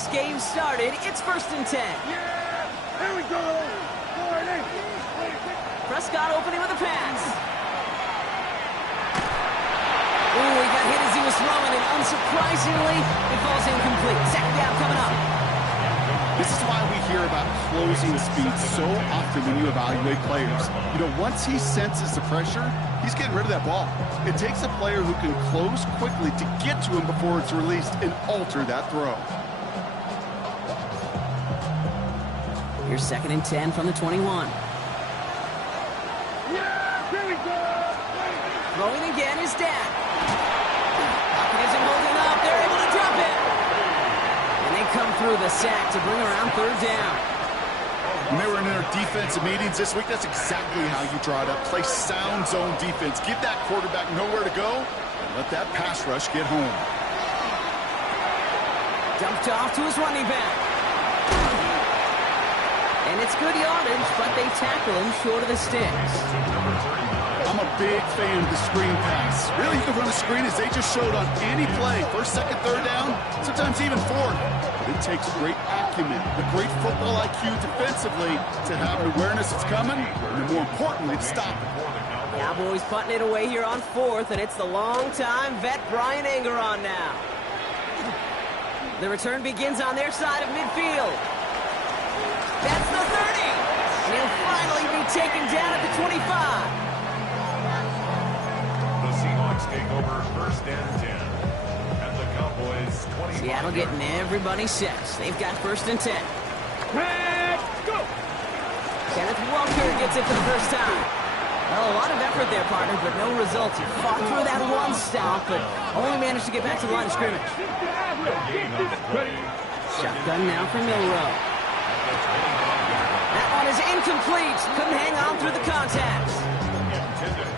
this game started. It's 1st and 10. Yeah! Here we go! Prescott opening with a pass. Ooh, he got hit as he was throwing, and unsurprisingly, it falls incomplete. Second down coming up. This is why we hear about closing speed so often when you evaluate players. You know, once he senses the pressure, he's getting rid of that ball. It takes a player who can close quickly to get to him before it's released and alter that throw. Here's 2nd and 10 from the 21. Yeah! Here we go! Throwing again is Dak. Pocket isn't holding up. They're able to drop it. And they come through the sack to bring around 3rd down. When they were in their defensive meetings this week, that's exactly how you draw it up. Play sound zone defense. Give that quarterback nowhere to go, and let that pass rush get home. Dumped off to his running back. And it's good yardage, but they tackle him short of the sticks. I'm a big fan of the screen pass. Really, you can run a screen as they just showed on any play. 1st, 2nd, 3rd down, sometimes even 4th. But it takes great acumen, a great football IQ defensively to have an awareness it's coming, and more importantly, to stop it. Cowboys putting it away here on 4th, and it's the long-time vet Brian Anger on now. The return begins on their side of midfield. That's the 30. And he'll finally be taken down at the 25. The Seahawks take over 1st and 10. At the Cowboys 20. Seattle getting everybody set. They've got 1st and 10. Let's go! Kenneth Walker gets it for the first time. Well, a lot of effort there, partner, but no results. He fought through that one stop, but only managed to get back to the line of scrimmage. Shotgun now for Milrow. That one is incomplete. Couldn't hang on through the contact.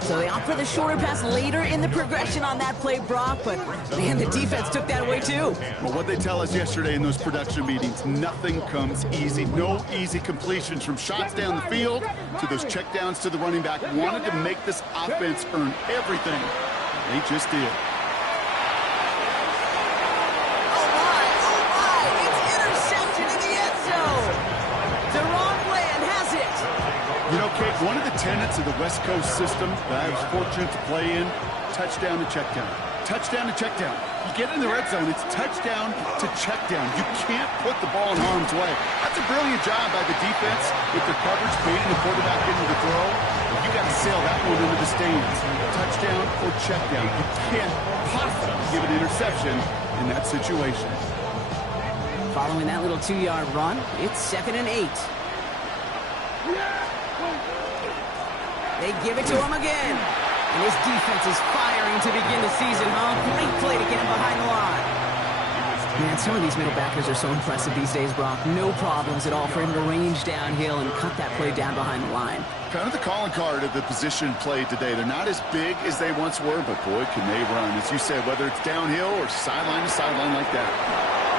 So they opt for the shorter pass later in the progression on that play, Brock, but man, the defense took that away too. Well, what they tell us yesterday in those production meetings, nothing comes easy. No easy completions from shots down the field to those checkdowns to the running back. Wanted to make this offense earn everything. They just did. Oh my, it's interception in the end zone. Deron Bland has it. You know, Kate, one of the tenets of the West Coast system that I was fortunate to play in, touchdown to checkdown. Touchdown to checkdown. You get in the red zone, it's touchdown to checkdown. You can't put the ball in harm's way. That's a brilliant job by the defense with their coverage, baiting the quarterback into the throw. But you got to sail that one into the stands. Touchdown or checkdown. You can't possibly give an interception in that situation. Following that little 2-yard run, it's 2nd and 8. They give it to him again. And his defense is firing to begin the season, huh? Great play to get him behind the line. Man, some of these middle backers are so impressive these days, Brock. No problems at all for him to range downhill and cut that play down behind the line. Kind of the calling card of the position played today. They're not as big as they once were, but boy, can they run. As you said, whether it's downhill or sideline to sideline like that.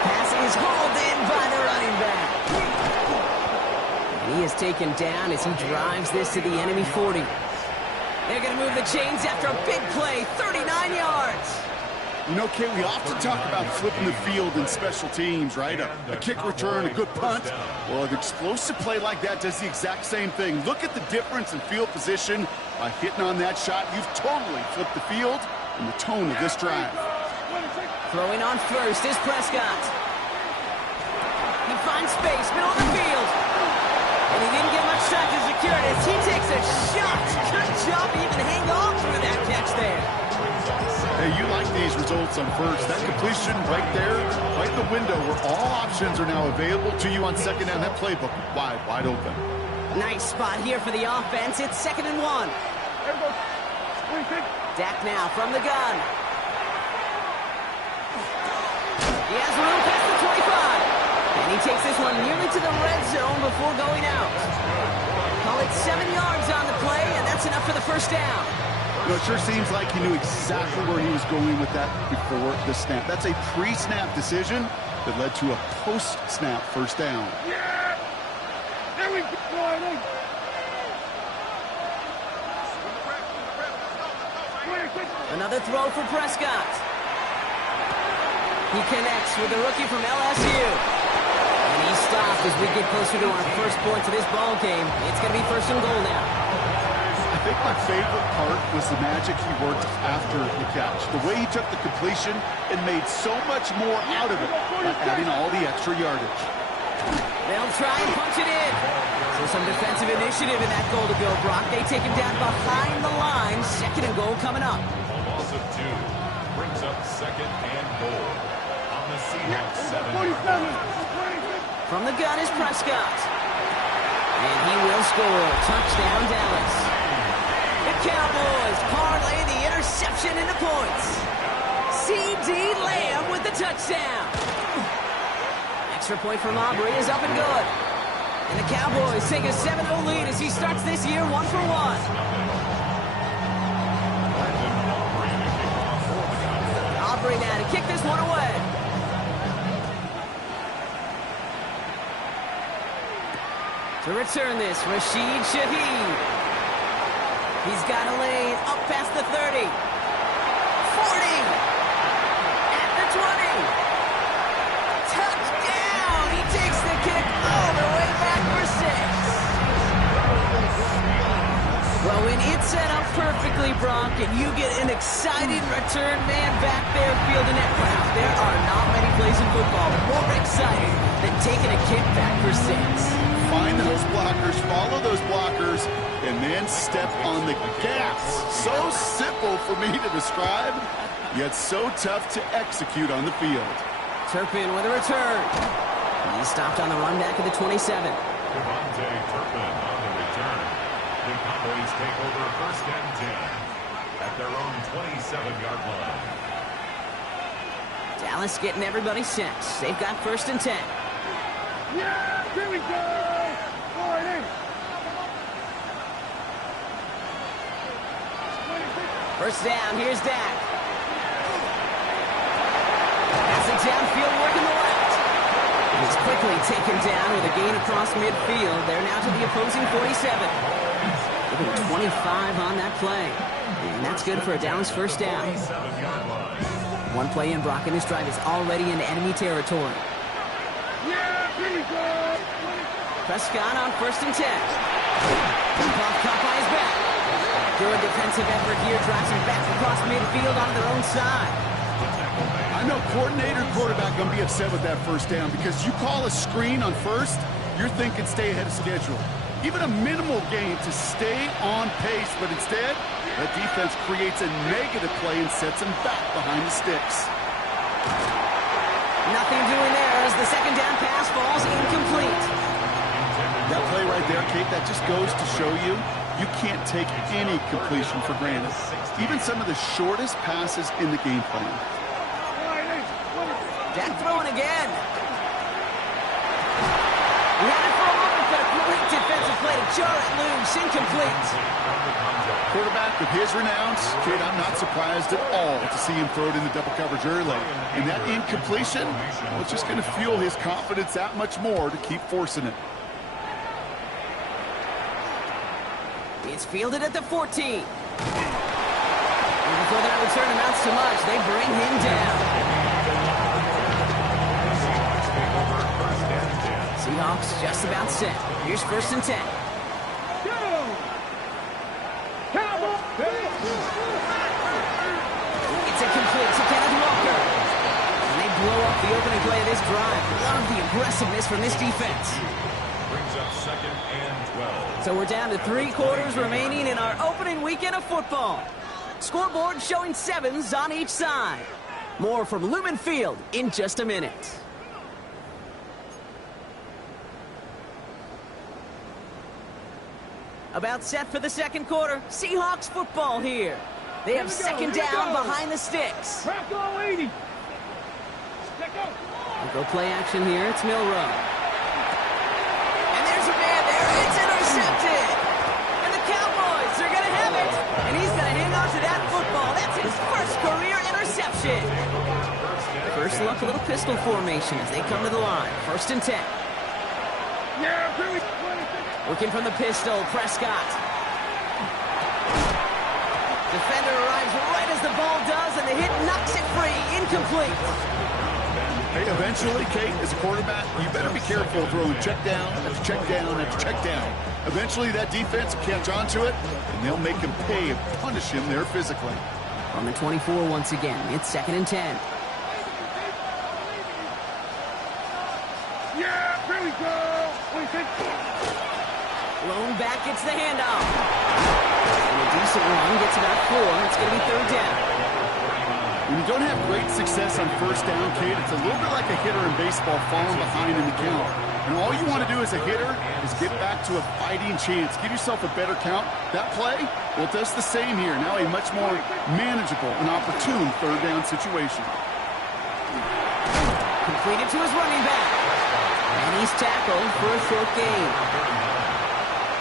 Pass is hauled in by the running back. And he is taken down as he drives this to the enemy 40. They're going to move the chains after a big play, 39 yards. You know, Kate, we often talk about flipping the field in special teams, right? A kick return, a good punt. Well, an explosive play like that does the exact same thing. Look at the difference in field position. By hitting on that shot, you've totally flipped the field and the tone of this drive. Throwing on first is Prescott. He finds space, middle of the field. And he didn't get much time to secure it as he takes a shot. Good job to even hang on through that catch there. Hey, you like these results on first. That completion right there, right in the window where all options are now available to you on second down. That playbook wide open. Nice spot here for the offense. It's 2nd and 1. Dak now from the gun. He has room past the 25. And he takes this one nearly to the red zone before going out. Call it 7 yards on the play, and that's enough for the first down. You know, it sure seems like he knew exactly where he was going with that before the snap. That's a pre-snap decision that led to a post-snap first down. Yeah! There we go! Another throw for Prescott. He connects with the rookie from LSU. we get closer to our first points of this ball game, it's going to be first and goal now. I think my favorite part was the magic he worked after the catch. The way he took the completion and made so much more out of it by adding all the extra yardage. They'll try and punch it in. So some defensive initiative in that goal to go, Brock. They take him down behind the line. Second and goal coming up. A loss of 2 brings up second and goal on the Seahawks 7-yard line. From the gun is Prescott. And he will score. Touchdown, Dallas. The Cowboys parlay the interception into points. C.D. Lamb with the touchdown. Extra point from Aubrey is up and good. And the Cowboys take a 7-0 lead as he starts this year 1-for-1. Aubrey now to kick this one away. To return this, Rashid Shaheed. He's got a lane up past the 30. 40. At the 20. Touchdown! He takes the kick all the way back for 6. Well, when it's set up perfectly, Brock, and you get an exciting return man back there fielding that crowd, there are not many plays in football more exciting than taking a kick back for 6. Find those blockers, follow those blockers, and then step on the gas. So simple for me to describe, yet so tough to execute on the field. Turpin with a return. He's stopped on the run back at the 27. Devontae Turpin on the return. The Cowboys take over first and 10 at their own 27-yard line. Dallas getting everybody set. They've got first and 10. Yeah, here we go. All right, in. First down, here's Dak. That's a downfield work in the left. He's quickly taken down with a gain across midfield. They're now to the opposing 47. Give him 25 on that play. And that's good for a Dallas first down. 27-yard line. One play in, Brock, and his drive is already in enemy territory. Yeah, here we go. Prescott on first and 10. Puff caught by his back. Good defensive effort here. Drives him back across midfield on their own side. I know coordinator quarterback going to be upset with that first down because you call a screen on first, you're thinking stay ahead of schedule. Even a minimal gain to stay on pace, but instead, the defense creates a negative play and sets him back behind the sticks. Nothing doing there as the second down pass falls incomplete. That play right there, Kate, that just goes to show you, you can't take any completion for granted. Even some of the shortest passes in the game plan. Dak throwing again. He had it for a moment, but a great defensive play to jar it loose. Incomplete. Quarterback with his renown, Kate, I'm not surprised at all to see him throw it into double coverage early. And that incompletion, well, it's just going to fuel his confidence that much more to keep forcing it. It's fielded at the 14. And before that return amounts to much, they bring him down. Seahawks just about set. Here's first and 10. Go! Cowboys! It's incomplete to Kenneth Walker. And they blow up the opening play of this drive. Love the aggressiveness from this defense. Brings up second and 12. So we're down to 3 quarters remaining in our opening weekend of football. Scoreboard showing 7s on each side. More from Lumen Field in just a minute. About set for the second quarter. Seahawks football here. They have second down behind the sticks. Crack all 80. Stick up. We'll go play action here. It's Milrow. And there's a man there. It's intercepted. And the Cowboys are going to have it. And he's going to hang on to that football. That's his first career interception. First look, a little pistol formation as they come to the line. First and 10. Yeah, here we go. Looking from the pistol, Prescott. Defender arrives right as the ball does, and the hit knocks it free. Incomplete. Hey, eventually, Kate, as a quarterback, you better be careful throwing check down after check down after check down. Eventually, that defense will catch on to it, and they'll make him pay and punish him there physically. On the 24 once again. It's 2nd and 10. Yeah, here we go. What do you think? Lone back gets the handoff. And a decent run gets about 4. It's going to be 3rd down. When you don't have great success on 1st down, Kate, it's a little bit like a hitter in baseball falling behind in the count. And all you want to do as a hitter is get back to a fighting chance. Give yourself a better count. That play, well, it does the same here. Now a much more manageable and opportune 3rd down situation. Completed to his running back. And he's tackled for a short gain.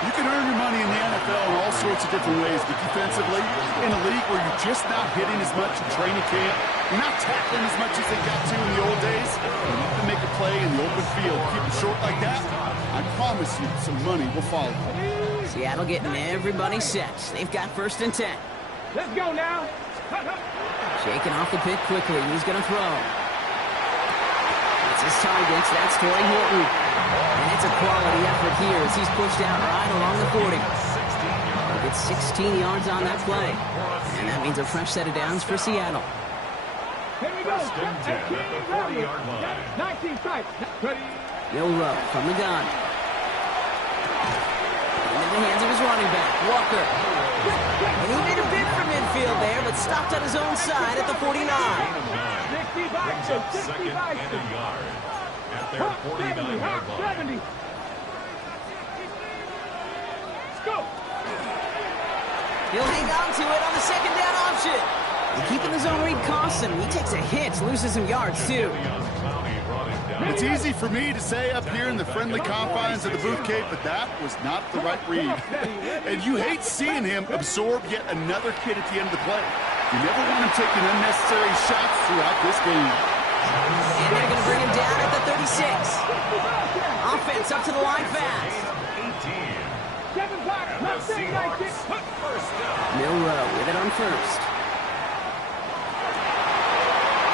You can earn your money in the NFL in all sorts of different ways, but defensively, in a league where you're just not hitting as much in training camp, you're not tackling as much as they got to in the old days, you have to make a play in the open field. Keep it short like that, I promise you some money will follow. Seattle getting everybody set. They've got 1st and 10. Let's go now. Shaking off the pick quickly. He's going to throw. It's his targets. That's Torrey Horton. And it's a quality effort here as he's pushed out right along the 40. He'll get 16 yards on that play. And that means a fresh set of downs for Seattle. Here we go. 1st and 10 at the 40-yard line. 19 strikes. Ready. Milrow from the gun. Into the hands of his running back, Walker. And he made a bid for midfield there, but stopped on his own side at the 49. 60 Brings up Bison. 60 2nd and Bison. a yard at their 49-yard line. 70. Let's go. He'll hang on to it on the 2nd down option. And keeping the zone read costs him. He takes a hit, loses some yards too. It's easy for me to say up here in the friendly confines of the booth, Kate, but that was not the right read. And you hate seeing him absorb yet another hit at the end of the play. You never want him taking unnecessary shots throughout this game. And they're going to bring him down at the 36. Offense up to the line fast. 7 blocks. And the Seahawks put 1st down. Milrow with it on 1st.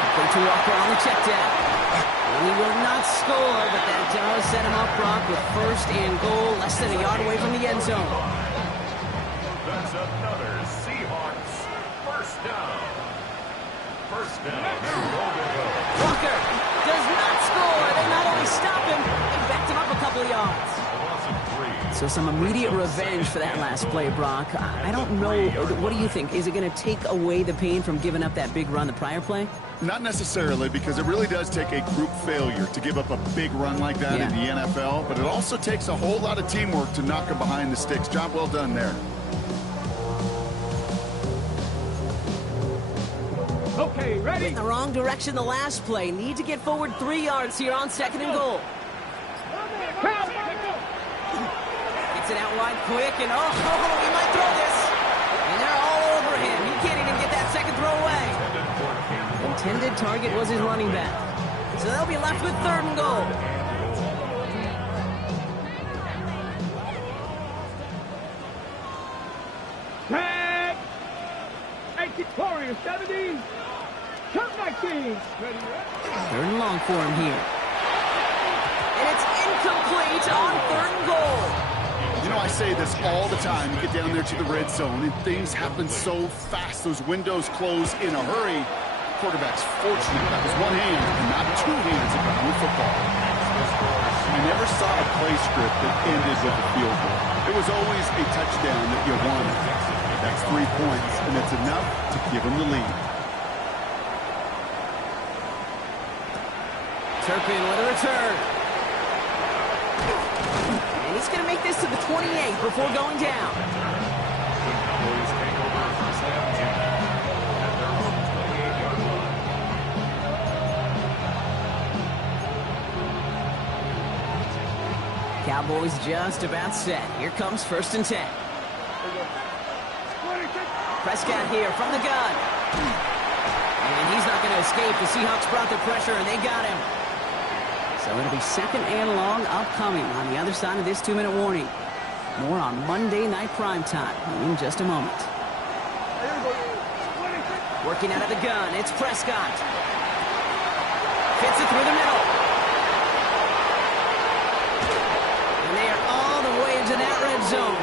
Complete to Walker on the check down. Well, he will not score, but that does set him up, Brock, with 1st and goal, less than a yard away from the end zone. That's another Seahawks 1st down. 1st down. Walker does not score. They not only stop him, they backed him up a couple of yards. So some immediate revenge for that last play, Brock. I don't know. What do you think? Is it going to take away the pain from giving up that big run the prior play? Not necessarily, because it really does take a group failure to give up a big run like that in the NFL, but it also takes a whole lot of teamwork to knock him behind the sticks. Job well done there. Okay, ready. In the wrong direction the last play. Need to get forward 3 yards here on 2nd and goal. Count. Gets it out wide quick, and he might throw this. And they're all over him. He can't even get that 2nd throw away. Intended target was his running back. So they'll be left with 3rd and goal. Tag. 18 Warriors 70. Chuck 19. Ready. 3rd and long for him here. And it's incomplete on 3rd and goal. You know, I say this all the time. You get down there to the red zone, and things happen so fast. Those windows close in a hurry. Quarterback's fortunate that was one hand and not 2 hands around the football. I never saw a play script that ended with a field goal. It was always a touchdown that you wanted. That's 3 points, and it's enough to give them the lead. Turpin with a return. And he's going to make this to the 28 before going down. Cowboys take over 1st and 10 at their own 28-yard line. Cowboys just about set. Here comes 1st and 10. Prescott here from the gun. And he's not going to escape. The Seahawks brought the pressure, and they got him. So it'll be 2nd and long upcoming on the other side of this 2-minute warning. More on Monday Night Primetime in just a moment. Working out of the gun, it's Prescott. Fits it through the middle. And they are all the way into that red zone.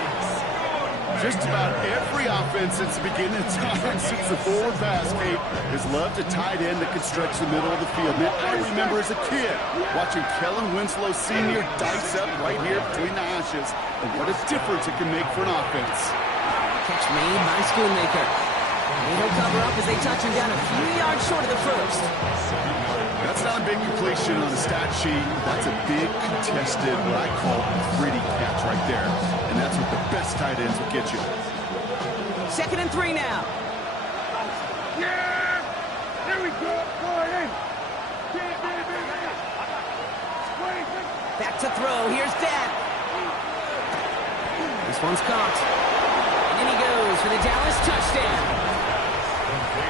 Just about every offense since the beginning of time, since the forward pass, Kate, has loved a tight end that can stretch the middle of the field. Man, I remember as a kid watching Kellen Winslow Sr. dice up right here between the hashes, and what a difference it can make for an offense. Catch made by Schoonmaker. And he'll cover up as they touch him down a few yards short of the first. That's not a big completion on the stat sheet. That's a big contested, what I call gritty catch right there. And that's what the best tight ends will get you. 2nd and 3 now. Yeah! Here we go. Go in. Back to throw. Here's Dad. This one's caught. And in he goes for the Dallas touchdown.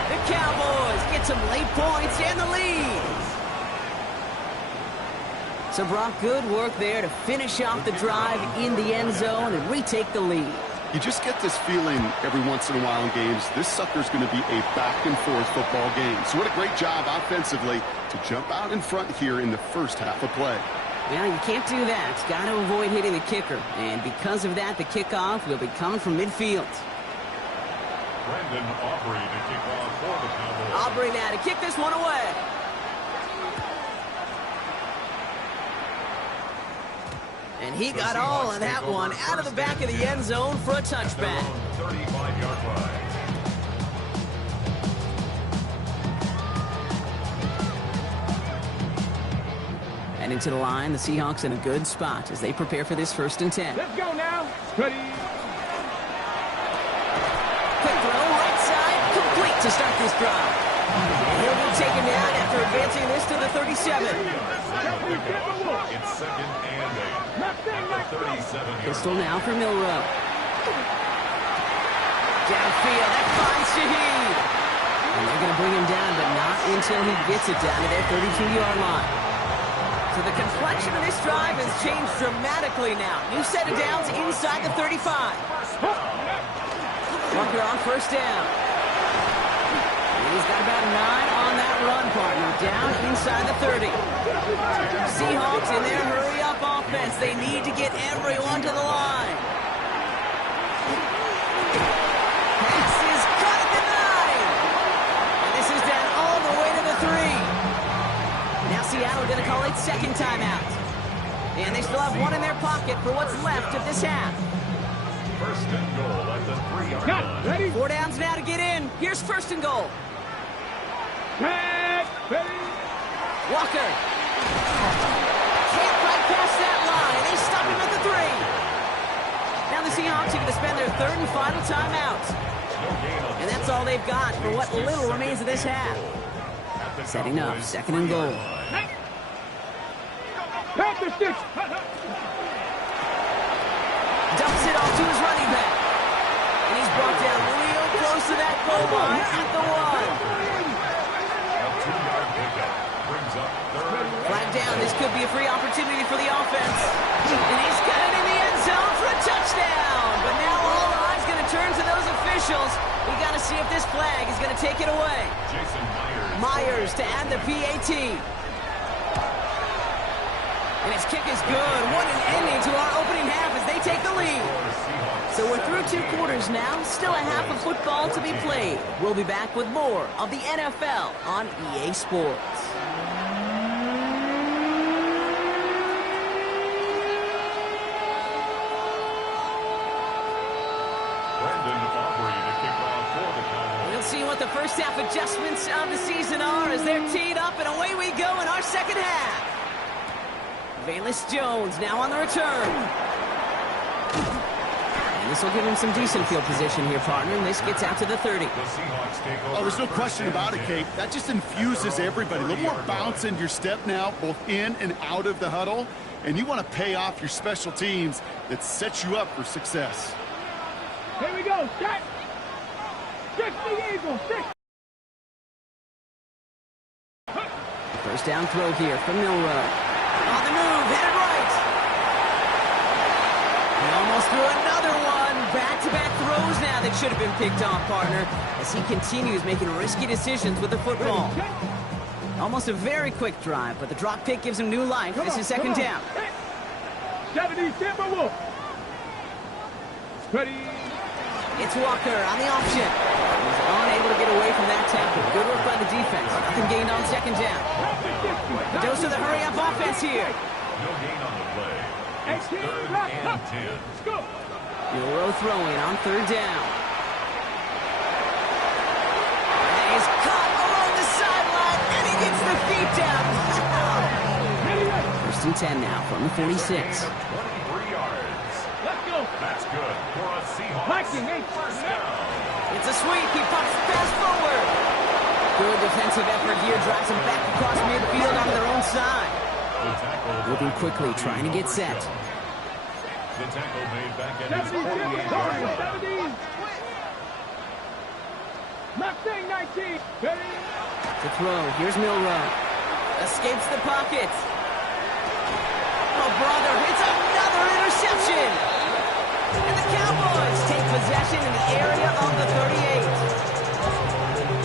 The Cowboys get some late points and the lead. So, Brock, good work there to finish off the drive in the end zone and retake the lead. You just get this feeling every once in a while in games, this sucker's going to be a back-and-forth football game. So what a great job offensively to jump out in front here in the first half of play. Well, you can't do that. Got to avoid hitting the kicker. And because of that, the kickoff will be coming from midfield. Brendan Aubrey to kick off for the Cowboys. Aubrey now to kick this one away. And he got all of that one out of the back of the end zone for a touchback. 35-yard line. And into the line, the Seahawks in a good spot as they prepare for this 1st and 10. Let's go now. Ready. Quick throw, right side, complete to start this drive. And he'll be taken down after advancing this to the 37. It's 2nd and 8. At the 37-yard Pistol now for Milrow. Downfield, that finds Shaheed. And they're going to bring him down, but not until he gets it down to their 32-yard line. So the complexion of this drive has changed dramatically now. New set of downs inside the 35. Walker on 1st down. And he's got about 9 on that run, partner. Down inside the 30. Seahawks in their hurry-up offense. They need to get everyone to the line. Pass is cut at the 9. And this is down all the way to the 3. Now Seattle going to call it 2nd timeout. And they still have one in their pocket for what's left of this half. 1st and goal at the 3-yard line. Ready. 4 downs now to get in. Here's 1st and goal. Ready. Walker. Can't quite pass that line. They stop him at the 3. Now the Seahawks are going to spend their 3rd and final timeout. And that's all they've got for what little remains of this half. Setting up, 2nd and goal. Panther sticks. Dumps it off to his running back. And he's brought down real close to that goal line at the 1. A 2-yard pickup brings up 3rd. Flag down. This could be a free opportunity for the offense. And he's got it in the end zone for a touchdown. But now all eyes going to turn to those officials. We got to see if this flag is going to take it away. Jason Myers to add the PAT. And his kick is good. What an ending to our opening half as they take the lead. So we're through 2 quarters now. Still a half of football to be played. We'll be back with more of the NFL on EA Sports. We'll see what the first half adjustments of the season are as they're teed up, and away we go in our 2nd half. Valus Jones now on the return. And this will give him some decent field position here, partner, and this gets out to the 30. Oh, there's no question about it, Kate. That just infuses everybody. A little more bounce in your step now, both in and out of the huddle. And you want to pay off your special teams that sets you up for success. Here we go. Set. 60 Eagles. 6. First down throw here from Milrow. On the move, headed right. He almost threw another one. Back-to-back throws now that should have been picked off, partner, as he continues making risky decisions with the football. Almost a very quick drive, but the drop pick gives him new life. This is second down. 70 Timberwolf. Ready. It's Walker on the option. He's unable to get away from that tackle. Good work by the defense. Nothing gained on second down. The dose of the hurry-up offense here. No gain on the play. It's 3rd and 10. Let's go. Milrow throwing on third down. And he's caught along the sideline, and he gets the feet down. Wow. 1st and 10 now from the 46. 23 yards. Let's go. That's good for a Seahawks. Hiking, hey. First down. It's a sweep. He pops the pass forward. Good defensive effort here. Drives him back across midfield on their own side. The tackle. Moving quickly, trying to get set. The tackle made back at his 70 48 yard line. 70. Mustang 19. Ready. To throw. Here's Milrow. Escapes the pocket. Oh, brother. It's another interception. And the Cowboys take possession in the area of the 38.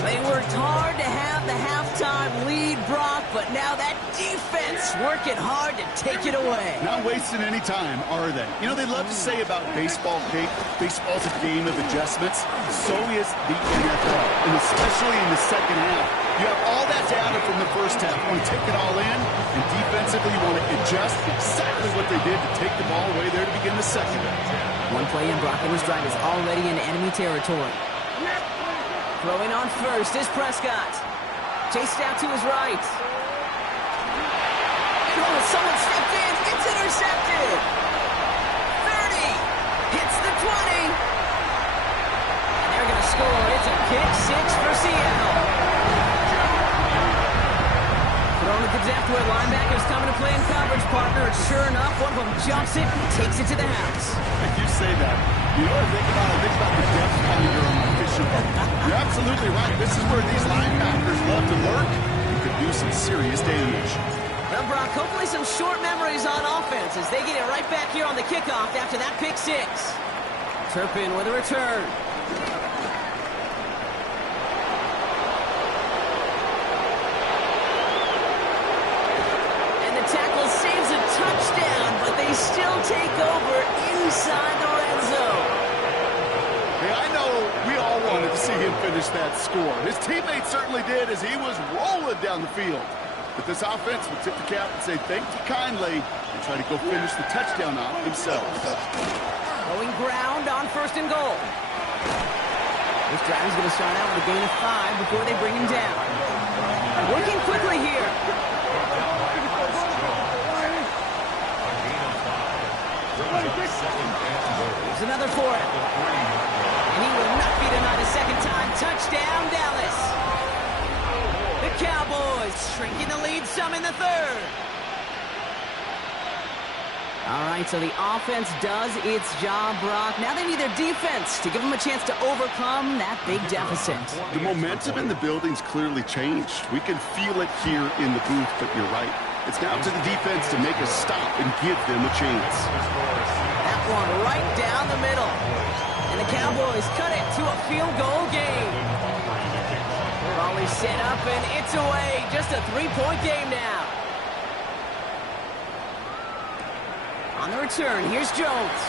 They worked hard to have the halftime lead, Brock, but now that defense working hard to take it away. Not wasting any time, are they? You know, they love to say about baseball, Kate, baseball's a game of adjustments. So is the NFL, and especially in the second half. You have all that data from the first half. You want to take it all in, and defensively you want to adjust exactly what they did to take the ball away there to begin the second. One play in, Brock, and his drive is already in enemy territory. Throwing on first is Prescott. Chased out to his right. Oh, someone stepped in. It's intercepted. 30. Hits the 20. And they're going to score. It's a pick six for Seattle. Throwing at the depth where linebackers coming to play in coverage, partner. And sure enough, one of them jumps it and takes it to the house. You say that. You know, think about the depth coming here on my fishing boat. You're absolutely right. This is where these linebackers love to lurk and could do some serious damage. Well, Brock, hopefully some short memories on offense as they get it right back here on the kickoff after that pick six. Turpin with a return. And the tackle saves a touchdown, but they still take over inside the red zone. Hey, I know we all wanted to see him finish that score. His teammates certainly did as he was rolling down the field. But this offense would tip the cap and say thank you kindly and try to go finish the touchdown off themselves. Going ground on 1st and goal. This drive is going to start out with a gain of 5 before they bring him down. Working quickly here. Here's another for it. And he will not be denied a second time. Touchdown, Dallas. The Cowboys shrinking the lead some in the 3rd. All right, so the offense does its job, Brock. Now they need their defense to give them a chance to overcome that big deficit. The momentum in the building's clearly changed. We can feel it here in the booth, but you're right. It's now to the defense to make a stop and give them a chance. That one right down the middle. And the Cowboys cut it to a field goal game. Volley set up and it's away. Just a 3-point game now. On the return, here's Jones.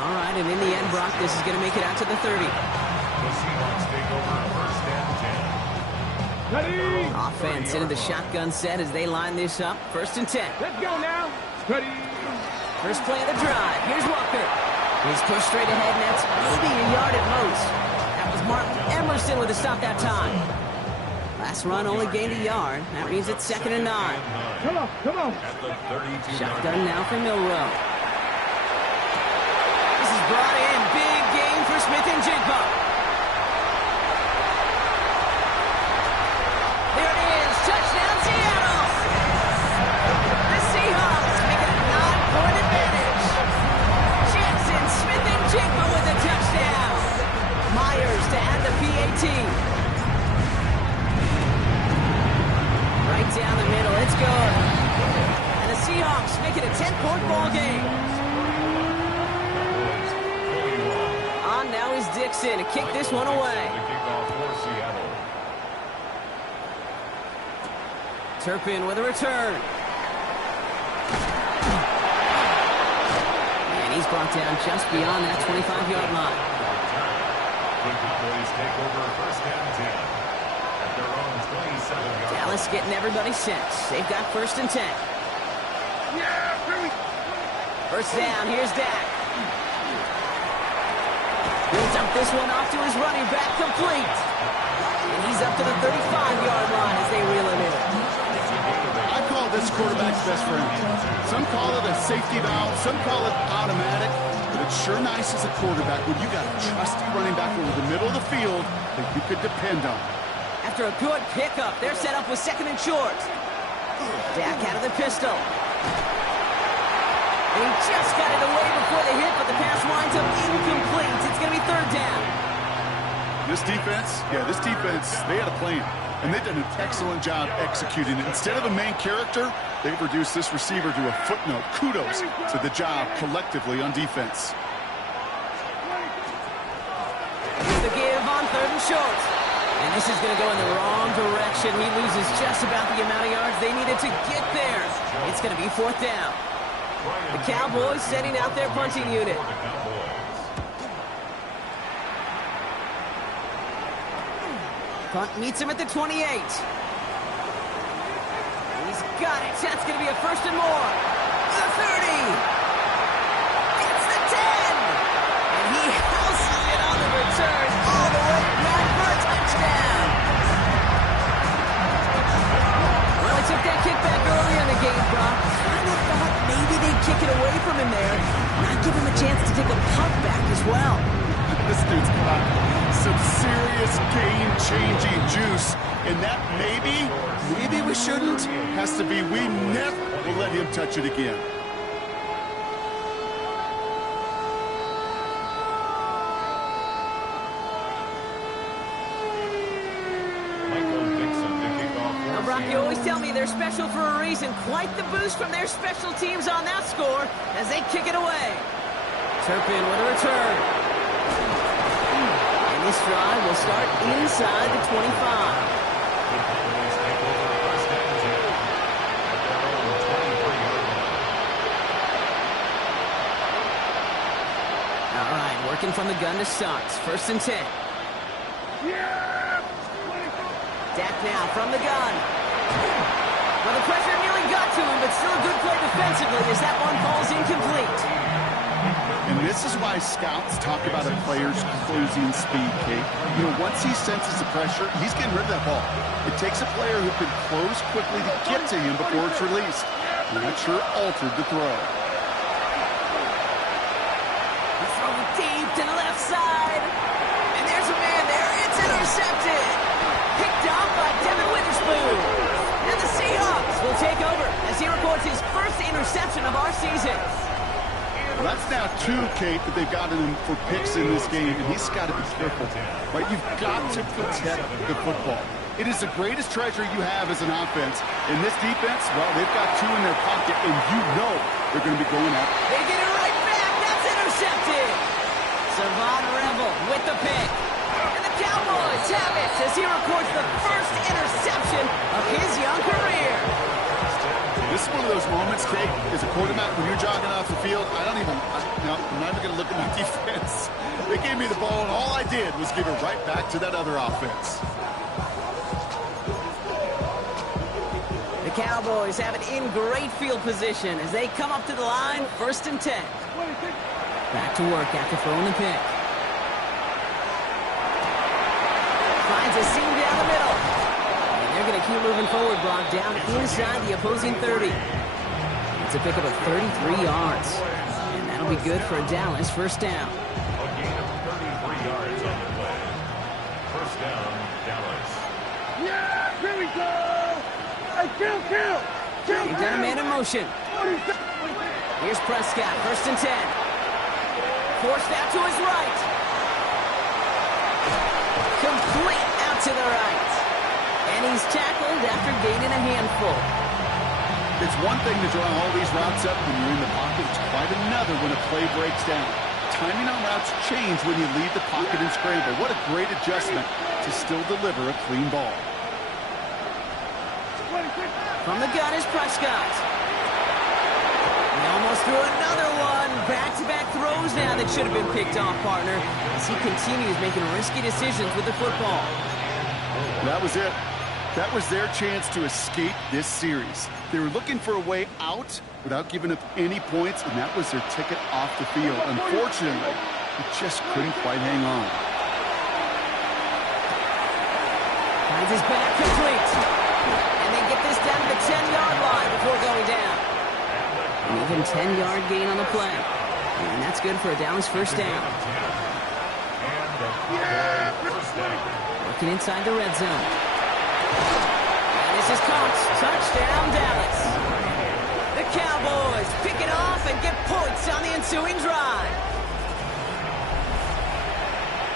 All right, and in the end, Brock, this is going to make it out to the 30. The Seahawks take over 1st and 10. Ready. Offense into the shotgun set as they line this up. 1st and 10. Let's go now. Ready. First play of the drive. Here's Walker. He's pushed straight ahead, and that's maybe a yard at most. That was Martin Emerson with a stop that time. Last run only gained a yard. That means it's 2nd and 9. Come on, come on. At the 32 Shotgun now for Milrow. This is brought in. Big game for Smith and Jigba. There it is. Touchdown, Seattle. The Seahawks make it a 9-point advantage. Jackson, Smith and Jigba with a touchdown. Myers to add the PAT. Right down the middle. It's good. And the Seahawks make it a 10-point ball game. On now is Dixon to kick this one away. The kickoff for Seattle. Turpin with a return. And he's brought down just beyond that 25-yard line. The Cowboys take over first and 10 at their own 27-yard line. Dallas getting everybody set. They've got first and 10. First down, here's Dak. Builds up this one off to his running back, complete. And he's up to the 35-yard line as they reel him in. I call this quarterback's best friend. Some call it a safety valve, some call it automatic, but it's sure nice as a quarterback when you got a trusty running back over the middle of the field that you could depend on. After a good pickup, they're set up with second and short. Dak out of the pistol. He just got it away before the hit, but the pass winds up incomplete. It's going to be third down. This defense, they had a plan, and they've done an excellent job executing it. Instead of a main character, they've reduced this receiver to a footnote. Kudos to the job collectively on defense. Here's the give on third and short. And this is going to go in the wrong direction. He loses just about the amount of yards they needed to get there. It's going to be fourth down. The Cowboys setting out their punting unit. Punt meets him at the 28. He's got it. That's going to be a first and more. The 30. It's the 10. And he houses it on the return all the way back for a touchdown. Well, he took that kickback earlier in the game, Brock. Kind of thought maybe they'd kick it away from him there. Not give him a chance to take a punt back as well. This dude's got some serious game-changing juice. And that maybe we shouldn't, has to be we never will let him touch it again. Now, Brock, you always tell me they're special for a reason. Quite the boost from their special teams on that score as they kick it away. Turpin with a return. This drive will start inside the 25. All right, working from the gun to start. First and 10. Dak now from the gun. Well, the pressure nearly got to him, but still a good play defensively as that one falls incomplete. And this is why scouts talk about a player's closing speed, Kate. You know, once he senses the pressure, he's getting rid of that ball. It takes a player who can close quickly to get to him before it's released. And that sure altered the throw. He's throwing deep to the left side. And there's a man there. It's intercepted. Picked off by Devin Witherspoon. And the Seahawks will take over as he records his first interception of our season. Well, that's now two, Kate, that they've gotten him for picks in this game, and he's got to be careful. Right? You've got to protect the football. It is the greatest treasure you have as an offense. In this defense, well, they've got two in their pocket, and you know they're going to be going at it. They get it right back. That's intercepted. Savon Rebel with the pick. And the Cowboys have it as he records the first interception of his young career. This is one of those moments, Kate, as a quarterback, when you're jogging off the field, I'm not even going to look at my defense. They gave me the ball, and all I did was give it right back to that other offense. The Cowboys have it in great field position as they come up to the line, first and 10. Back to work after throwing the pick. Finds a seam down the middle. They're going to keep moving forward, Brock, down inside the opposing 30. It's a pickup of 33 yards. And that'll be good for Dallas. First down. A gain of 33 yards on the play. First down, Dallas. Yeah, here we go! Hey, kill! They've got a man in motion. Here's Prescott, first and 10. Forced out to his right. Complete out to the right. And he's tackled after gaining a handful. It's one thing to draw all these routes up when you're in the pocket. It's quite another when a play breaks down. Timing on routes change when you leave the pocket and scramble. What a great adjustment to still deliver a clean ball. From the gun is Prescott. He almost threw another one. Back-to-back throws now that should have been picked off, partner, as he continues making risky decisions with the football. That was it. That was their chance to escape this series. They were looking for a way out without giving up any points, and that was their ticket off the field. Unfortunately, he just couldn't quite hang on. Finds his back complete. And they get this down to the 10-yard line before going down. An even 10-yard gain on the play. And that's good for a Dallas first down. Working inside the red zone. And this is caught. Touchdown, Dallas. The Cowboys pick it off and get points on the ensuing drive.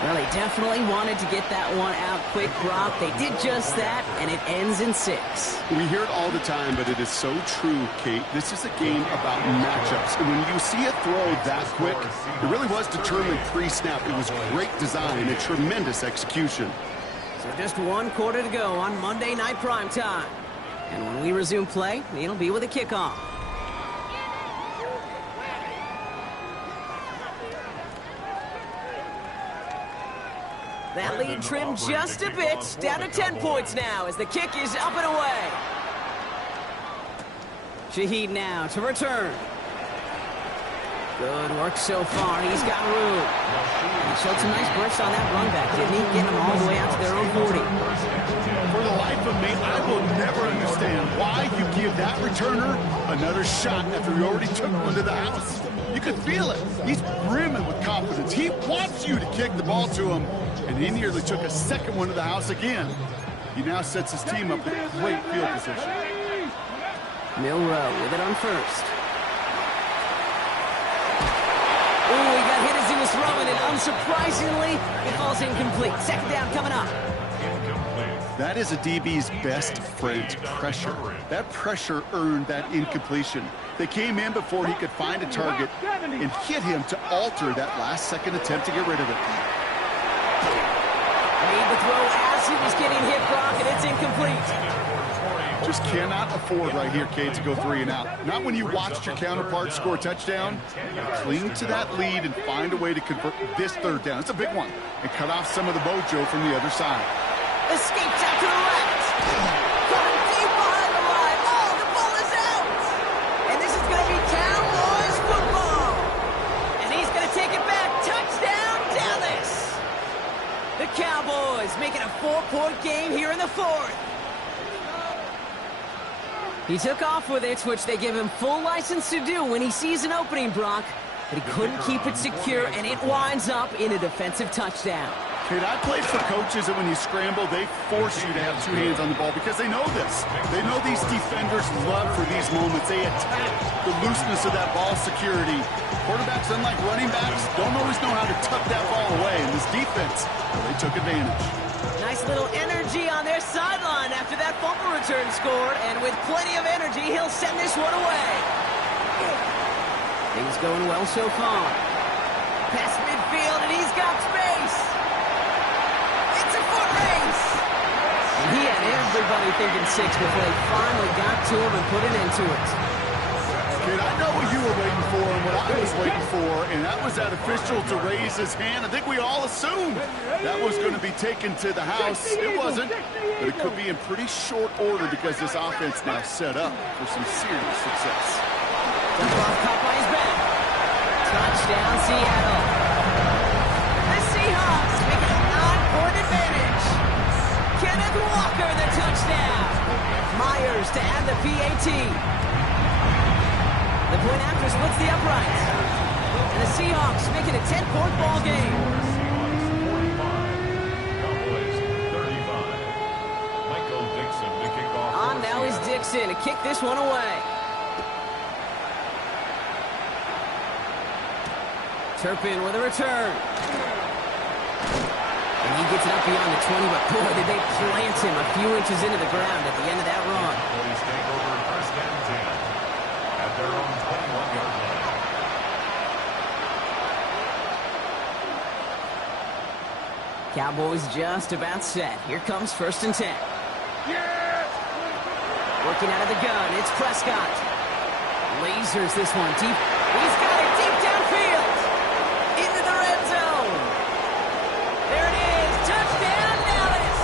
Well, they definitely wanted to get that one out quick, Brock. They did just that, and it ends in 6. We hear it all the time, but it is so true, Kate. This is a game about matchups. And when you see a throw that quick, it really was determined pre-snap. It was great design and tremendous execution. So just 1 quarter to go on Monday Night Primetime. And when we resume play, it'll be with a kickoff. That lead trimmed just a bit, down to 10 points now as the kick is up and away. Shaheed now to return. Good work so far. He's got room. He showed some nice bursts on that run back, didn't he? Getting them all the way out to their own 40. For the life of me, I will never understand why you give that returner another shot after he already took one to the house. You can feel it. He's brimming with confidence. He wants you to kick the ball to him, and he nearly took a second one to the house again. He now sets his team up with great field position. Milrow with it on first. Ooh, he got hit as he was throwing it. Unsurprisingly, it falls incomplete. Second down coming up. That is a DB's best friend, pressure. That pressure earned that incompletion. They came in before he could find a target and hit him to alter that last-second attempt to get rid of it. Made the throw as he was getting hit, Brock, and it's incomplete. Just cannot afford right here, Kate, to go 3 and out. Not when you watched your counterpart score a touchdown. Cling to that lead and find a way to convert this third down. It's a big one. And cut off some of the mojo from the other side. Escapes out to the left. Caught deep behind the line. Oh, the ball is out. And this is going to be Cowboys football. And he's going to take it back. Touchdown, Dallas. The Cowboys making a 4-point game here in the 4th. He took off with it, which they give him full license to do when he sees an opening, Brock. But he couldn't keep it secure, and it winds up in a defensive touchdown. Kate, I played for coaches that when you scramble, they force you to have 2 hands on the ball because they know this. They know these defenders love for these moments. They attack the looseness of that ball security. Quarterbacks, unlike running backs, don't always know how to tuck that ball away. And this defense, well, they took advantage. Nice little energy on their sideline after that fumble return scored, and with plenty of energy, he'll send this one away. Things going well so far. Past midfield, and he's got space. It's a foot race. And he had everybody thinking 6 before they finally got to him and put an end to it. Kid, I know what you were waiting for and what I was waiting for, and that was that official to raise his hand. I think we all assumed that was going to be taken to the house. It wasn't, but it could be in pretty short order because this offense now set up for some serious success. Dump off caught by his back. Touchdown, Seattle. The Seahawks making a 9-point advantage. Kenneth Walker, the touchdown. Myers to add the PAT. The point after splits the uprights. And the Seahawks making a 10-point ball game. Cowboys 35. Michael Dixon to kick off. On now is Dixon to kick this one away. Turpin with a return. And he gets it up beyond the 20, but boy, did they plant him a few inches into the ground at the end of that run. Cowboys take over first and 10 at their own 21-yard line. Cowboys just about set. Here comes first and 10. Working out of the gun, it's Prescott. Lasers this one deep. He's got it deep downfield. Into the red zone. There it is. Touchdown, Dallas.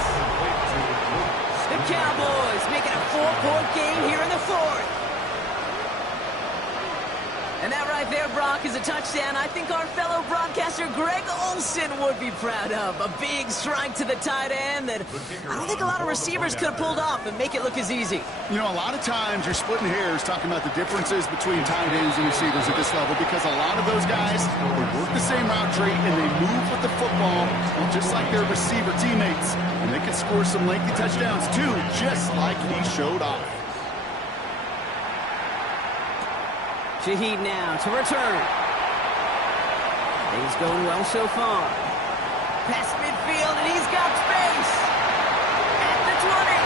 The Cowboys making a 4-point game here in the fourth. And that right there, Brock, is a touchdown I think our fellow broadcaster Greg Olsen would be proud of. A big strike to the tight end that I don't think a lot of receivers could have pulled off and make it look as easy. You know, a lot of times you're splitting hairs talking about the differences between tight ends and receivers at this level because a lot of those guys, they work the same route tree and they move with the football just like their receiver teammates. And they can score some lengthy touchdowns too, just like he showed off. Shaheed now to return. Things going well so far. Past midfield, and he's got space. At the 20.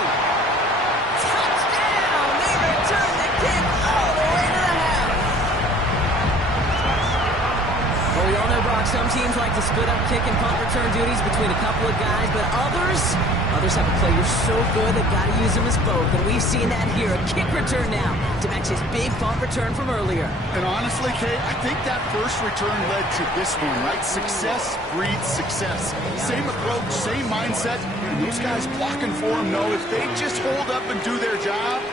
Touchdown! They return the kick all the way to the house. Well, we all know, Brock, some teams like to split up kick and punt return duties between a couple of guys, but others have a player so good they've got to use them as both. And we've seen that here. A kick return now to match his big punt return from earlier. And honestly, Kate, I think that first return led to this one, right? Success breeds success. Same approach, same mindset. And those guys blocking for him know if they just hold up and do their job,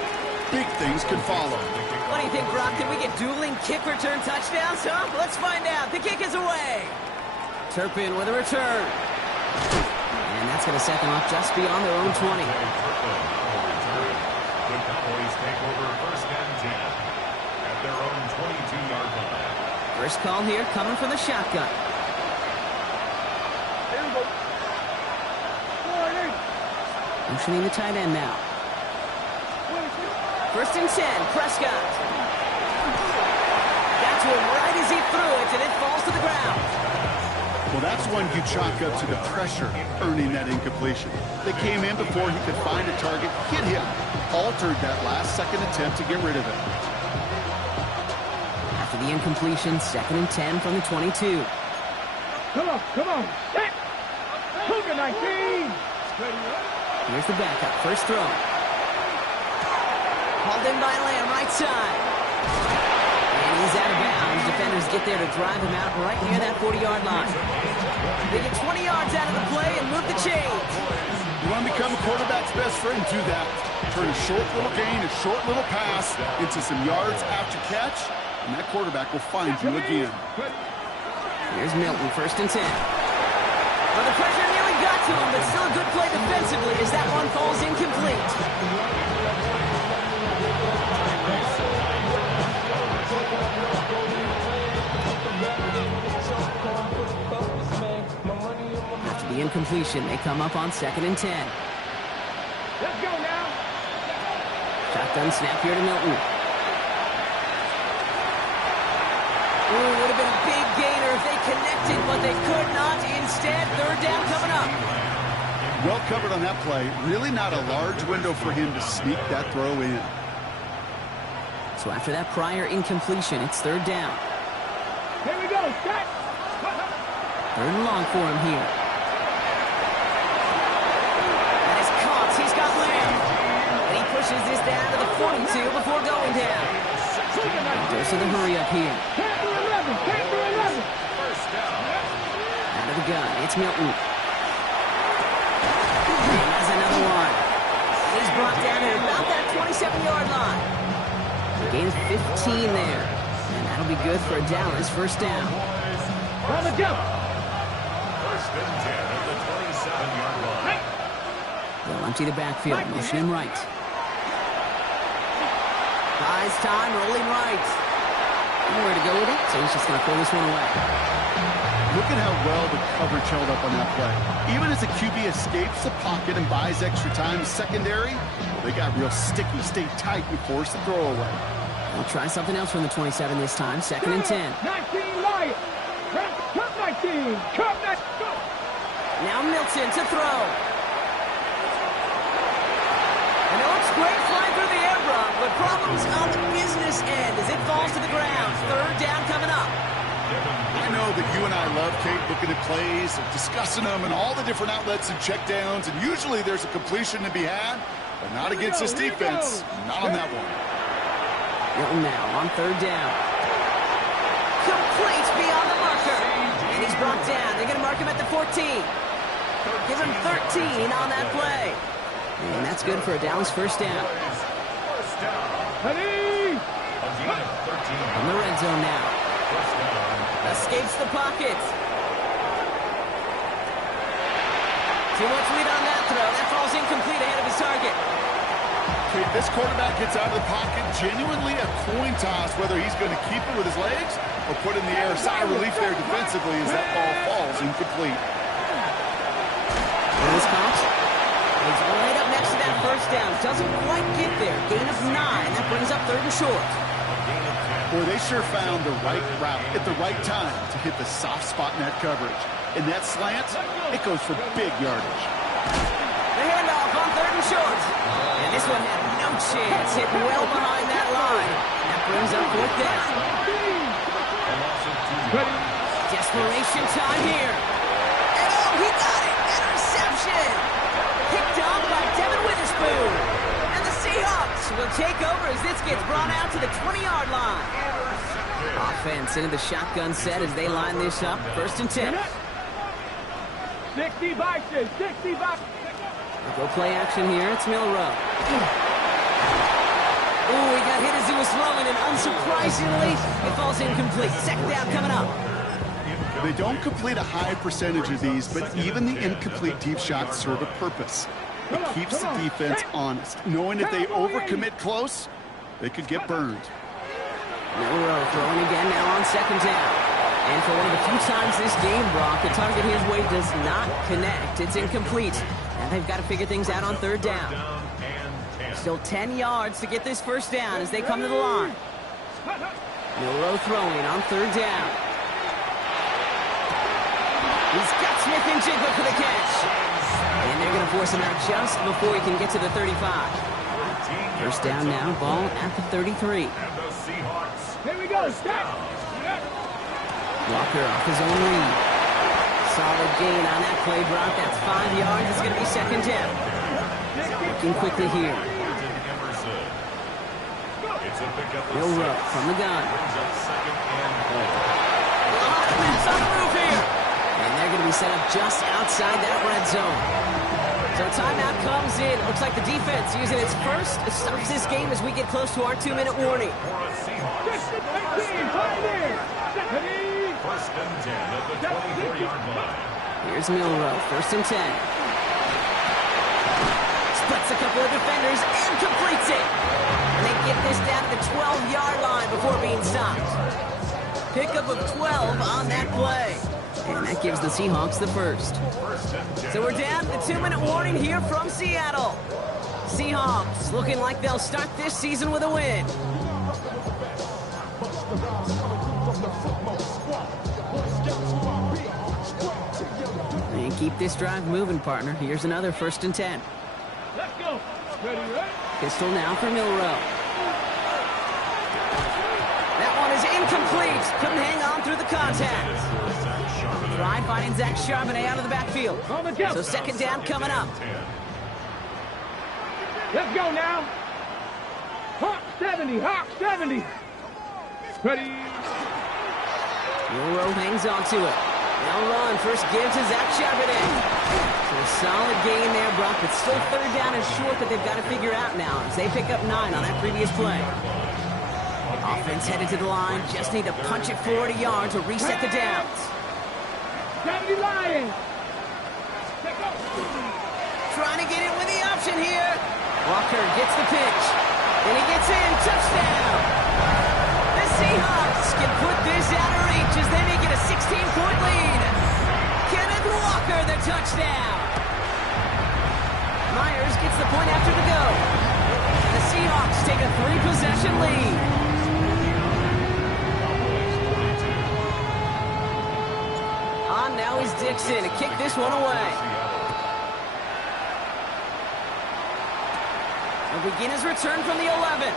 big things can follow. What do you think, Brock? Can we get dueling kick return touchdowns, huh? Let's find out. The kick is away. Turpin with a return. And that's going to set them up just beyond their own 20. The Cowboys take over first and 10 at their own 22-yard line. First call here coming from the shotgun. There we go. Motioning the tight end now. First and 10, Prescott. Got to him right as he threw it, and it falls to the ground. Well, that's one you chalk up to the pressure earning that incompletion. They came in before he could find a target, hit him, altered that last-second attempt to get rid of it. After the incompletion, 2nd and 10 from the 22. Come on. Set. Hook 19. Here's the backup, first throw. Hauled in by Lamb, right side. And he's out of bounds. Defenders get there to drive him out right near that 40-yard line. They get 20 yards out of the play and move the chains. You want to become a quarterback's best friend, do that. Turn a short little gain, a short little pass into some yards after catch, and that quarterback will find you again. Here's Milton, first and 10. Well, the pressure nearly got to him, but still a good play defensively as that one falls incomplete. After the incompletion, they come up on 2nd and 10. Let's go now. Shotgun snap here to Milton. Ooh, would have been a big gainer if they connected, but they could not. Instead, 3rd down coming up. Well covered on that play. Really not a large window for him to sneak that throw in. So after that prior incompletion, it's 3rd down. Here we go. Set. 3rd and long for him here. That is caught. He's got Lamb. And he pushes this down to the 42 before going down. Goes to the hurry up here. Can't do 11. First down. Out of the gun, it's Milton. And there's another one. He's brought down at about that 27-yard line. He gains 15 there. And that'll be good for a Dallas first down. On the jump. First and 10 at the 27-yard line. They'll empty the backfield, motion him right. Buys time, rolling right. Nowhere to go with it, so he's just going to throw this one away. Look at how well the coverage held up on that play. Even as the QB escapes the pocket and buys extra time, secondary, they got real sticky, stay tight, and force the throw away. We'll try something else from the 27 this time, 2nd and 10. 19 Lions. Cut 19. Cut 19. Now Milton to throw. And it looks great flying through the air, Brock, but problems on the business end as it falls to the ground. 3rd down coming up. I know that you and I love, Kate, looking at plays and discussing them and all the different outlets and checkdowns, and usually there's a completion to be had. But not against this defense. Not on that one. Hilton now on third down. Complete beyond the marker. And he's brought down. They're going to mark him at the 14. Give him 13 on that play. And that's good for a Dallas first down. Ready? On the red zone now. Escapes the pocket. Too much lead on that throw. That falls incomplete ahead of his target. Okay, this quarterback gets out of the pocket. Genuinely a coin toss whether he's going to keep it with his legs or put in the air. Sigh of relief there defensively as that ball falls incomplete. And this comes. He's right up next to that first down. Doesn't quite get there. Gain of 9. That brings up third and short. Boy, they sure found the right route at the right time to hit the soft spot in that coverage. And that slant, it goes for big yardage. The handoff on third and short. And this one had no chance. Hit well behind that line. That brings up fourth down. Desperation time here. And oh, he got it. Interception. Picked up by Devin Witherspoon. And the Seahawks will take over as this gets brought out to the 20-yard line. Offense into the shotgun set as they line this up. First and 10. 60 boxes, 60 boxes. Go play action here. It's Milrow. Ooh, he got hit as he was throwing, and unsurprisingly, it falls incomplete. Second down coming up. They don't complete a high percentage of these, but even the incomplete deep shots serve a purpose. It keeps the defense honest, knowing if they overcommit close, they could get burned. Milrow throwing again now on second down. And for one of the few times this game, Brock, the target his way does not connect. It's incomplete. And they've got to figure things out on third down. Still 10 yards to get this first down as they come to the line. Milrow throwing on third down. He's got Smith and Jigba for the catch. And they're going to force him out just before he can get to the 35. First down now, ball at the 33. Here we go, stop. Walker off his own read. Solid gain on that play, Brock. That's 5 yards. It's going to be second down. Looking quickly here. Milrow from the gun. Pass on the move here. And they're going to be set up just outside that red zone. So timeout comes in. Looks like the defense using its first stops this game as we get close to our 2-minute warning. First and 10 at the 24-yard line. Here's Milrow, first and 10. Splits a couple of defenders and completes it. And they get this down to the 12-yard line before being stopped. Pickup of 12 on that play. And that gives the Seahawks the first. So we're down to the 2-minute warning here from Seattle. Seahawks looking like they'll start this season with a win. And keep this drive moving, partner. Here's another first and 10. Let's go. Ready, right? Pistol now for Milrow. That one is incomplete. Couldn't hang on through the contact. Try finding Zach Charbonnet out of the backfield. So second down coming up. Let's go now. Hawk 70, Hawk 70. Ready. Milrow hangs on to it. Now run. First give to Zach Charbonnet. So a solid gain there, Brock, but still third down and short that they've got to figure out now as they pick up 9 on that previous play. Offense headed to the line. Just need to punch it 40 yards to reset the downs. 70 Lions. Trying to get in with the option here. Walker gets the pitch. And he gets in. Touchdown. The Seahawks can put this out of reach as they make it a 16-point lead. Kenneth Walker, the touchdown. Myers gets the point after the go. And the Seahawks take a 3-possession lead. On now is Dixon to kick this one away. A beginner's return from the 11.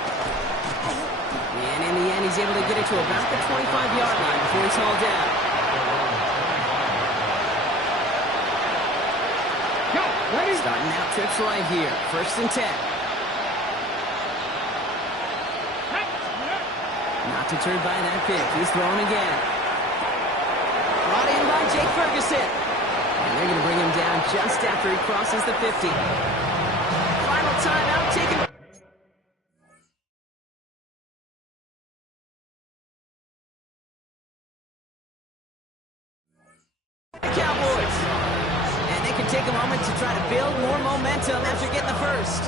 And in the end, he's able to get it to about the 25-yard line before he's hauled down. Go, ready? Starting out trips right here. First and 10. Not deterred by that pick. He's throwing again. Brought in by Jake Ferguson. And they're going to bring him down just after he crosses the 50. Final timeout taken. The Cowboys. And they can take a moment to try to build more momentum after getting the first.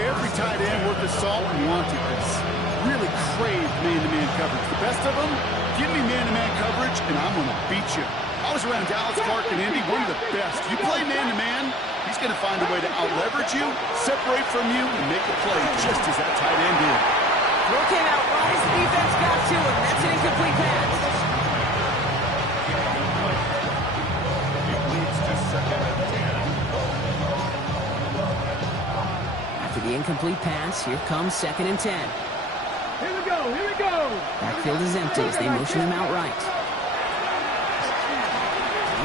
Every tight end worth his salt and wanted this. Really craved man-to-man coverage. The best of them, give me man-to-man coverage, and I'm going to beat you. I was around Dallas, Clark, and Indy, one of the best. You play man-to-man, he's going to find a way to out-leverage you, separate from you, and make a play just as that tight end did. Throw came out right as the defense got to him. That's an incomplete pass. It leads to 2nd and 10. After the incomplete pass, here comes 2nd and 10. Here we go, here we go. Backfield is empty as they motion him out right.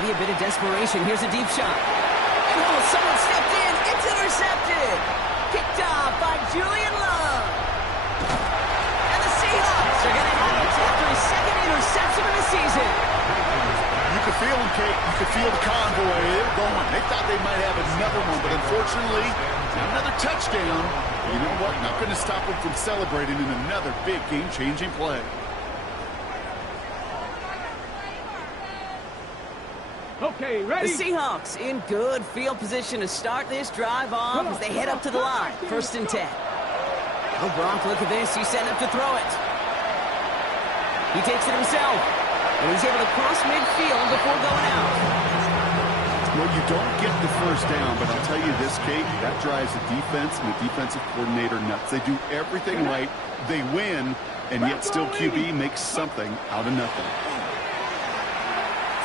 Maybe a bit of desperation. Here's a deep shot. Oh, someone stepped in. It's intercepted. Picked off by Julian Love. And the Seahawks are going to have it after his 2nd interception of the season. You could feel them, Kate. You could feel the convoy. They were going. They thought they might have another one, but unfortunately, not another touchdown. You know what? Not going to stop them from celebrating in another big game-changing play. Okay, ready? The Seahawks in good field position to start this drive off as they head up to the line. 1st and 10. Oh, Gronk, look at this. He's setting up to throw it. He takes it himself. And he's able to cross midfield before going out. Well, you don't get the first down, but I'll tell you this, Kate, that drives the defense and the defensive coordinator nuts. They do everything right. They win, and yet still QB makes something out of nothing.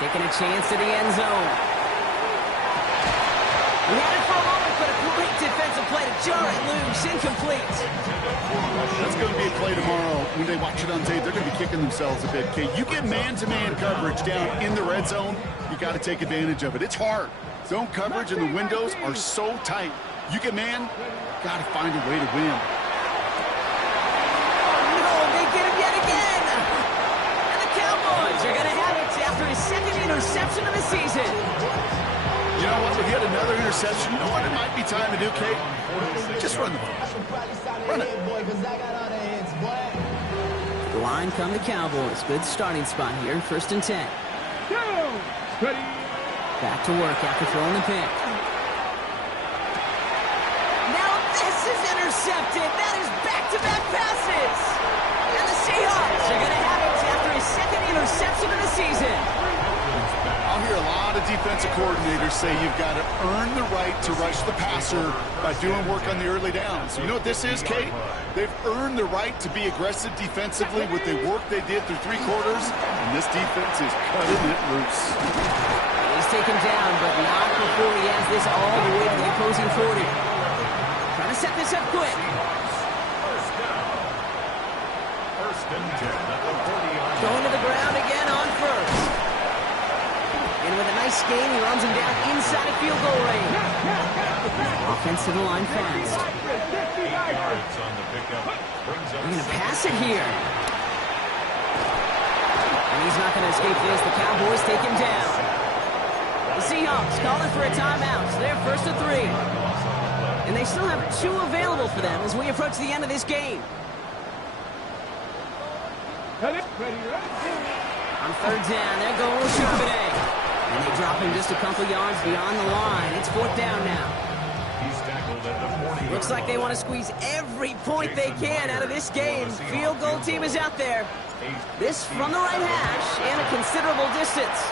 Taking a chance to the end zone. We had it for a moment, but a great defensive play to jar it loose. Incomplete. That's going to be a play tomorrow. When they watch it on tape, they're going to be kicking themselves a bit, Kate. You get man-to-man coverage down in the red zone, you got to take advantage of it. It's hard. Zone coverage and the windows are so tight. You get man, got to find a way to win. Oh, no, they get him yet again. And the Cowboys are going to have it after his 2nd interception of the season. You know what? When he had another interception, you know what it might be time to do, Kate? Just run the ball. Run it. The line come the Cowboys. Good starting spot here. 1st and 10. Go! Ready? Back to work after throwing the pick. Now this is intercepted. That is back-to-back passes. And the Seahawks are going to have it after his 2nd interception of the season. I'll hear a lot of defensive coordinators say you've got to earn the right to rush the passer by doing work on the early downs. You know what this is, Kate? They've earned the right to be aggressive defensively with the work they did through 3 quarters, and this defense is cutting it loose. He's taken down, but not before he has this all the way to the opposing 40. Trying to set this up quick. First down. 1st and 10 at the 40-yard line. Going to the ground again on 1st. And with a nice gain, he runs him down inside of field goal range. Offense to the line fast. 8 yards on the pickup. Brings up They're going to pass it here. And he's not going to escape this. The Cowboys take him down. The Seahawks calling for a timeout. So they're 1st and 3. And they still have 2 available for them as we approach the end of this game. Ready? Ready? On 3rd down, they're going Charbonnet. And they drop him just a couple yards beyond the line. It's 4th down now. He's tackled at the 40. Looks like they want to squeeze every point they can out of this game. Field goal team is out there. This from the right hash and a considerable distance.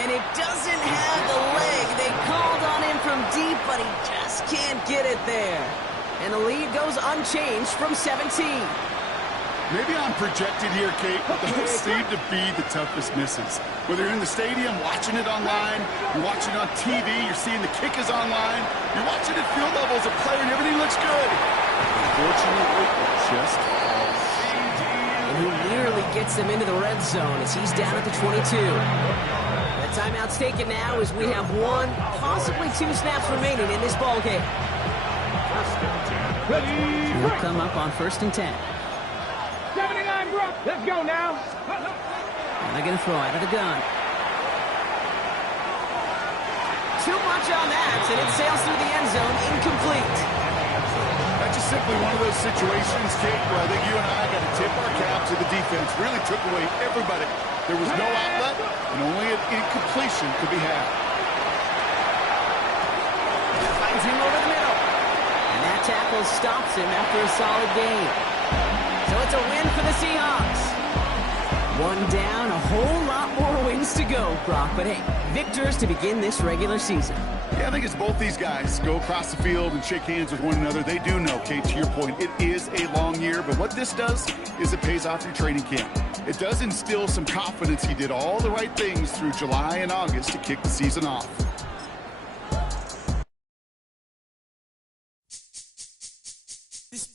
And it doesn't have the leg. They called on him from deep, but he just can't get it there. And the lead goes unchanged from 17. Maybe I'm projected here, Kate, but those seem to be the toughest misses. Whether you're in the stadium, watching it online, you're watching it on TV, you're seeing the kick is online, you're watching at field level as a player and everything looks good. Unfortunately, it just falls. And he nearly gets them into the red zone as he's down at the 22. That timeout's taken now as we have 1, possibly 2 snaps remaining in this ball game. 1st and 10. Ready? He'll come up on 1st and 10. 79 time, bro. Let's go now. They're going to throw out of the gun. Too much on that, and it sails through the end zone, incomplete. That's just simply one of those situations, Kate, where I think you and I got to tip our cap to the defense. Really took away everybody. There was no outlet, and only an incompletion could be had. Finds him over the middle. And that tackle stops him after a solid gain. So it's a win for the Seahawks. One down, a whole lot more wins to go, Brock. But hey, victors to begin this regular season. Yeah, I think it's both these guys go across the field and shake hands with one another. They do know, Kate, to your point, it is a long year. But what this does is it pays off your training camp. It does instill some confidence. He did all the right things through July and August to kick the season off. This